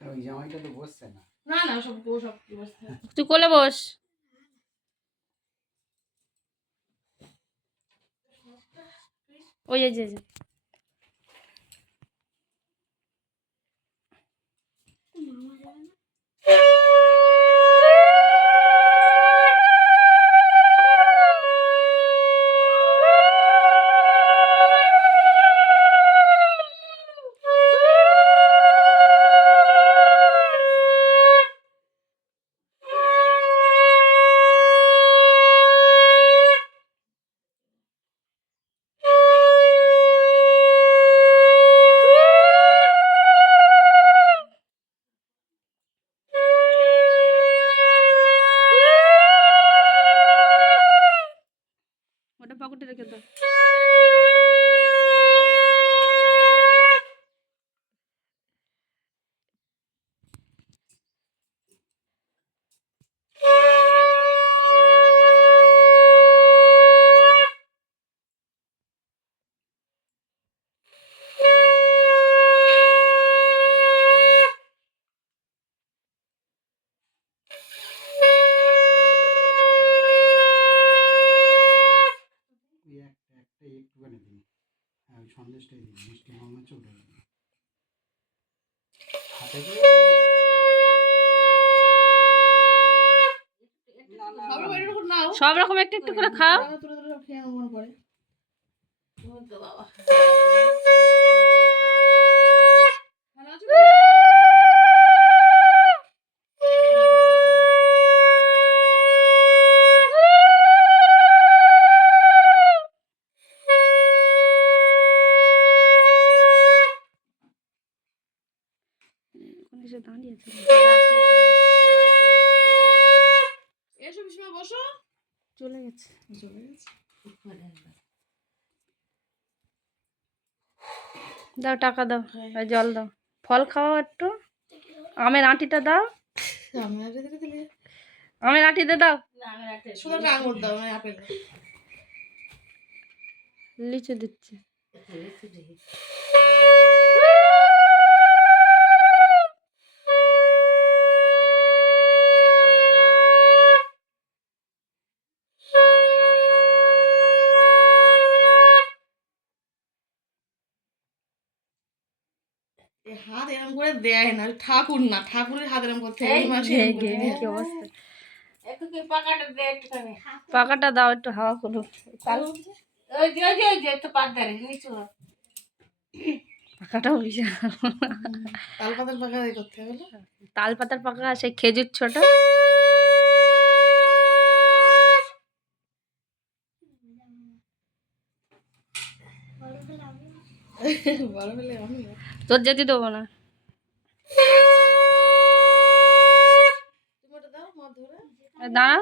ওই জামাইটা তো বসছে না। না না সব বসতে তুই কোলে বস। ওই যে ওটা পকেটে রেখে দাও। একটুখানি দিন, হ্যাঁ ওই সন্দেশটাই দিন, মিষ্টি মনে হচ্ছে ওটা দিন। হাতে করে সব রকম একটু একটু করে খাও। বাবা এসব সময় বসো। চলে গেছে। দাও টাকা দাও, আর জল দাও, ফল খাওয়া একটু। আমের আঁটিটা দাও, আমের আঁটিতে দাও। শুধু একটা আঙুর দাও, মানে আপেল না। লিচু দিচ্ছে। হাত এরকম করে দেয় না, ঠাকুর না, ঠাকুরের হাত এরকম করতে কি অবস্থা। পাকাটা দাও, একটু হাওয়া করুক। পাকাটাও বিশাল। তাল পাতার পাকা করতে হবে। তাল পাতার পাকা, সেই খেজুর ছোট। তোর যেতে দেবো না। দাঁড়া।